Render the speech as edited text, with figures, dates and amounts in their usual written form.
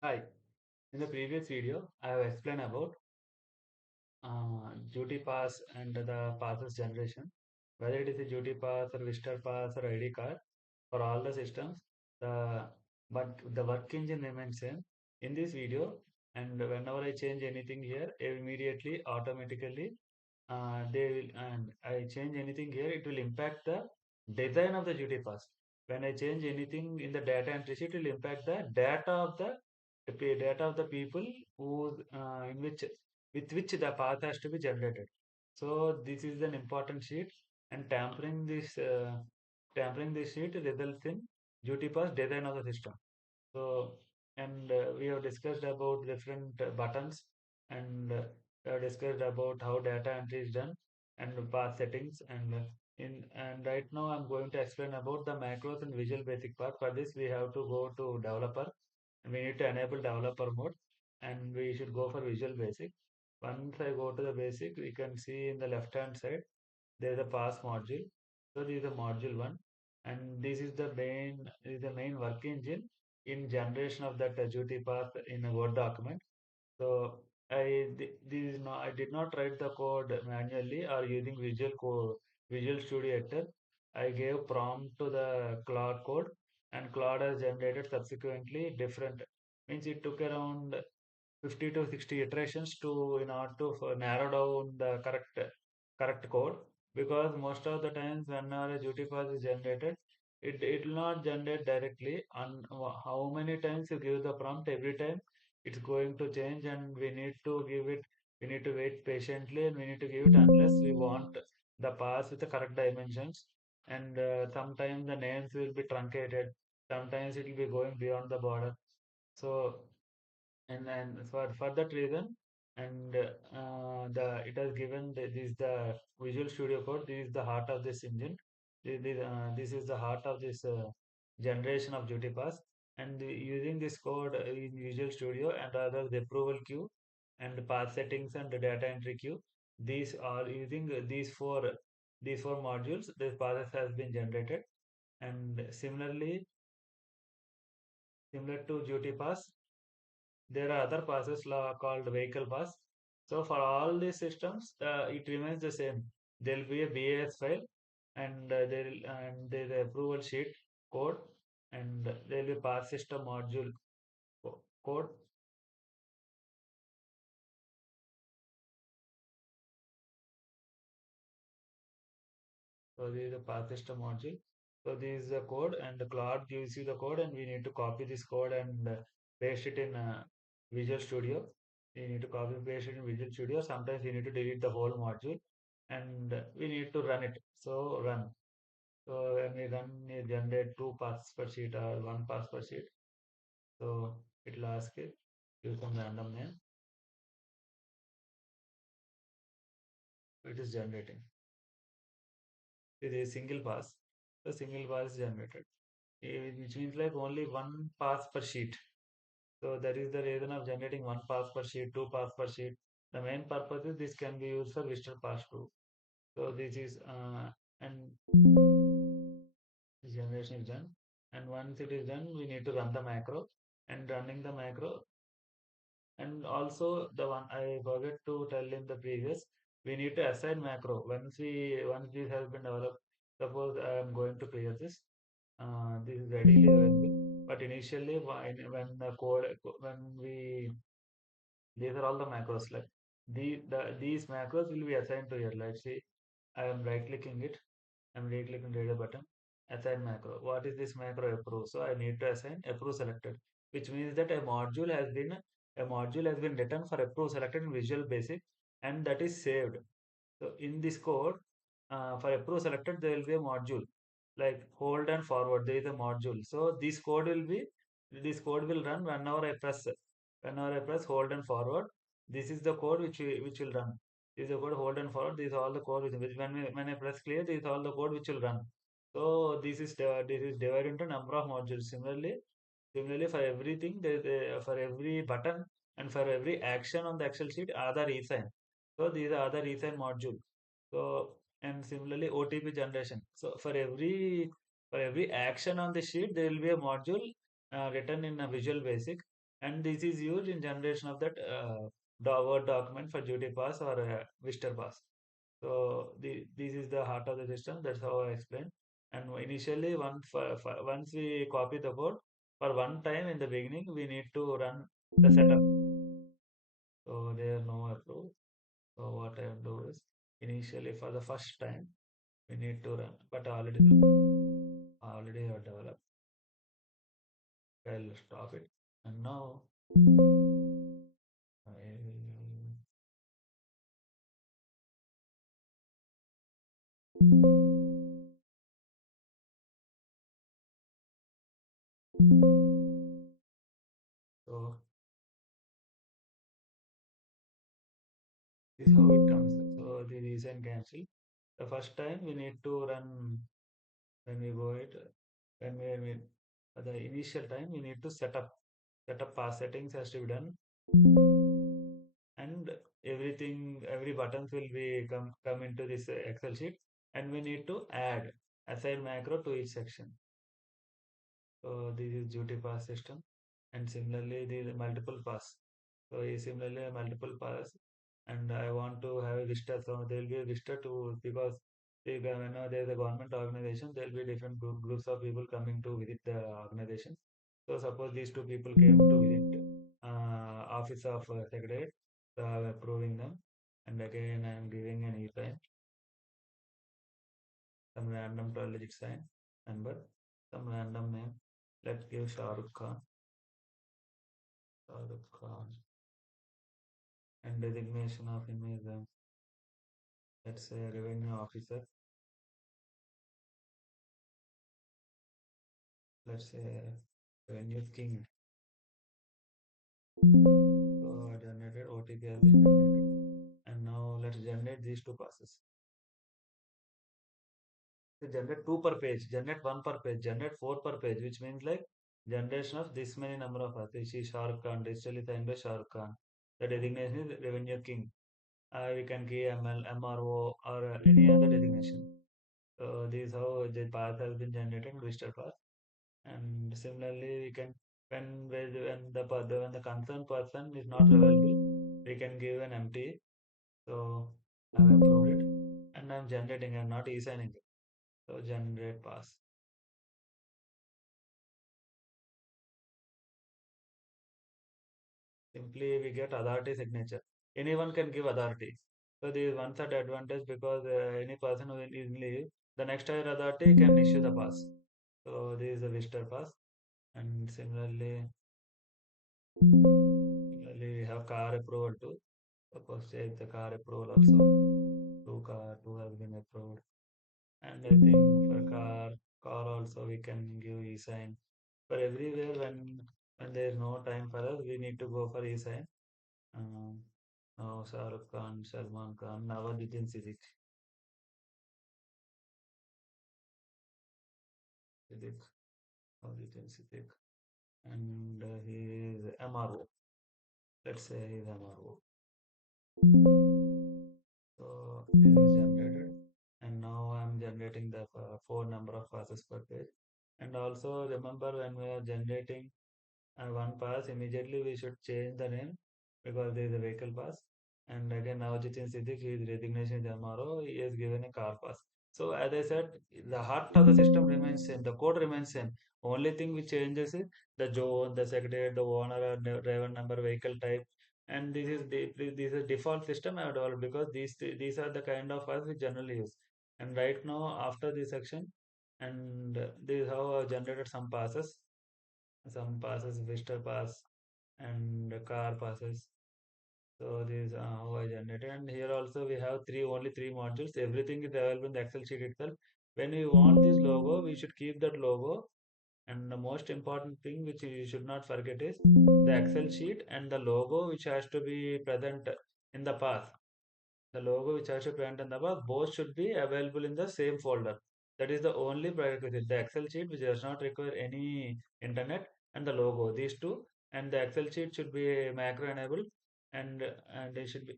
Hi, in the previous video, I have explained about duty pass and the passes generation. Whether it is a duty pass or visitor pass or ID card for all the systems, the but the work engine remains same in this video. And whenever I change anything here, immediately automatically they will and I change anything here, it will impact the design of the duty pass. When I change anything in the data entry sheet, it will impact the data of the people who in which with which the path has to be generated. So this is an important sheet, and tampering this sheet results in duty pass design of the system. So, and we have discussed about different buttons, and we have discussed about how data entry is done and the path settings. And right now I'm going to explain about the macros and Visual Basic part. For this, we have to go to developer, and we need to enable developer mode, and we should go for Visual Basic. Once I go to the basic, we can see in the left hand side there is a pass module. So this is the module one, and this is the main work engine in generation of that duty path in a Word document. So this is not, I did not write the code manually or using Visual Studio Editor. I gave prompt to the Claude code, and Claude has generated subsequently different. Means it took around 50 to 60 iterations to in order to narrow down the correct code, because most of the times whenever a duty path is generated, it will not generate directly on how many times you give the prompt. Every time it's going to change, and we need to wait patiently, and we need to give it unless we want the path with the correct dimensions. And sometimes the names will be truncated, sometimes it will be going beyond the border. So and for that reason, and the it has given this the Visual Studio Code. This is the heart of this engine. This is the heart of this generation of duty pass. And using this code in Visual Studio and other the approval queue and the path settings and the data entry queue, these are using these four modules. This path has been generated. And similar to duty pass, there are other passes called vehicle pass. So for all these systems, it remains the same. There will be a BAS file, and there is a approval sheet code, and there will be pass system module code. So this is the path system module. So this is the code, and the Cloud gives you the code, and we need to copy this code and paste it in Visual Studio. We need to copy and paste it in Visual Studio. Sometimes we need to delete the whole module, and we need to run it. So run. So when we run, we generate two paths per sheet or one path per sheet. So it will ask it, give some random name. It is generating. It is single pass. The single pass is generated, which means like only one pass per sheet. So that is the reason of generating one pass per sheet, two pass per sheet. The main purpose is this can be used for visitor pass too. So this is and this generation is done. And once it is done, we need to run the macro. And running the macro, and also the one I forgot to tell in the previous, we need to assign macro. Once this has been developed, suppose I am going to clear this. This is readily available. But initially, when the code when we these are all the macros. Like these macros will be assigned to here. Let's see, I am right clicking it. I'm right clicking the button. Assign macro. What is this macro approve? So I need to assign approve selected, which means that a module has been written for approve selected in Visual Basic, and that is saved. So in this code, for approve selected, there will be a module like hold and forward. There is a module. So this code will run whenever I press hold and forward. This is the code which will run. This is the code hold and forward. This is all the code which when I press clear, this is all the code which will run. So this is divided into number of modules. Similarly, for everything, for every button and for every action on the Excel sheet, other eSign. So these are other eSign module. So and similarly OTP generation. So for every action on the sheet, there will be a module written in a Visual Basic. and this is used in generation of that Word document for duty pass or visitor pass. So this is the heart of the system. That's how I explained. And initially, once we copy the code, for one time in the beginning, we need to run the setup. So there no approve. So what I will do is initially for the first time we need to run, but already have developed. I'll stop it. And now I will, so this is how it comes. So the reason cancel. The first time we need to run when we go it when we at the initial time we need to set up pass settings has to be done, and every buttons will be come into this Excel sheet, and we need to add assign macro to each section. So this is duty pass system, and similarly the multiple pass. So similarly a multiple pass, and I want to have a visitor. So there will be a visitor to, because whenever there is a government organization, there will be different groups of people coming to visit the organization. So suppose these two people came to visit office of secretary, so I am approving them, and again I am giving an e-time, some random 12-digit sign number, some random name. Let's give Shahrukh Khan. Shahrukh Khan. And designation of him is, let's say, revenue officer. Let's say revenue king. So I generated OTP has been generated. And now let's generate these two passes. So generate two per page, generate one per page, generate four per page, which means like generation of this many number of passes. See Shah Rukh Khan, digitally signed by Shah Rukh Khan. The designation is revenue king. We can give ML, MRO, or any other designation. So this is how the path has been generated, visitor path. And similarly, we can when the concerned person is not available, we can give an empty. So I've approved it, and I'm generating. I'm not e-signing it. So generate pass. Simply we get authority signature. Anyone can give authority. So this is one such advantage, because any person who is in leave, the next higher authority can issue the pass. So this is a visitor pass, and similarly we have car approval too. Suppose take the car approval also. Two has been approved. And I think for car also we can give e-sign. For everywhere, when there is no time for us, we need to go for e-sign. Um, now Shah Rukh Khan, Salman Khan, Nawazuddin Siddiq, Nawazuddin Siddiq, and he is MRO. Let's say he is MRO. So this is generated, and now I'm generating the four number of passes per page. And also remember, when we are generating one pass, immediately we should change the name, because there is a vehicle pass. And again, now Jitin Siddiq, his resignation tomorrow, he has given a car pass. So as I said, the heart of the system remains same, the code remains same. Only thing which changes is the zone, the secretary, the owner, or the driver number, vehicle type. And this is default system I have developed, because these are the kind of files we generally use. And right now, after this section, and this is how I generated some passes, visitor pass, and car passes. So this is how I generated. And here also we have only three modules. Everything is available in the Excel sheet itself. When we want this logo, we should keep that logo. And the most important thing which you should not forget is the Excel sheet and the logo, which has to be present in the path. The logo which has to be present in the path, both should be available in the same folder. That is the only prerequisite. The Excel sheet, which does not require any internet, and the logo, these two, and the Excel sheet should be macro enabled, and it should be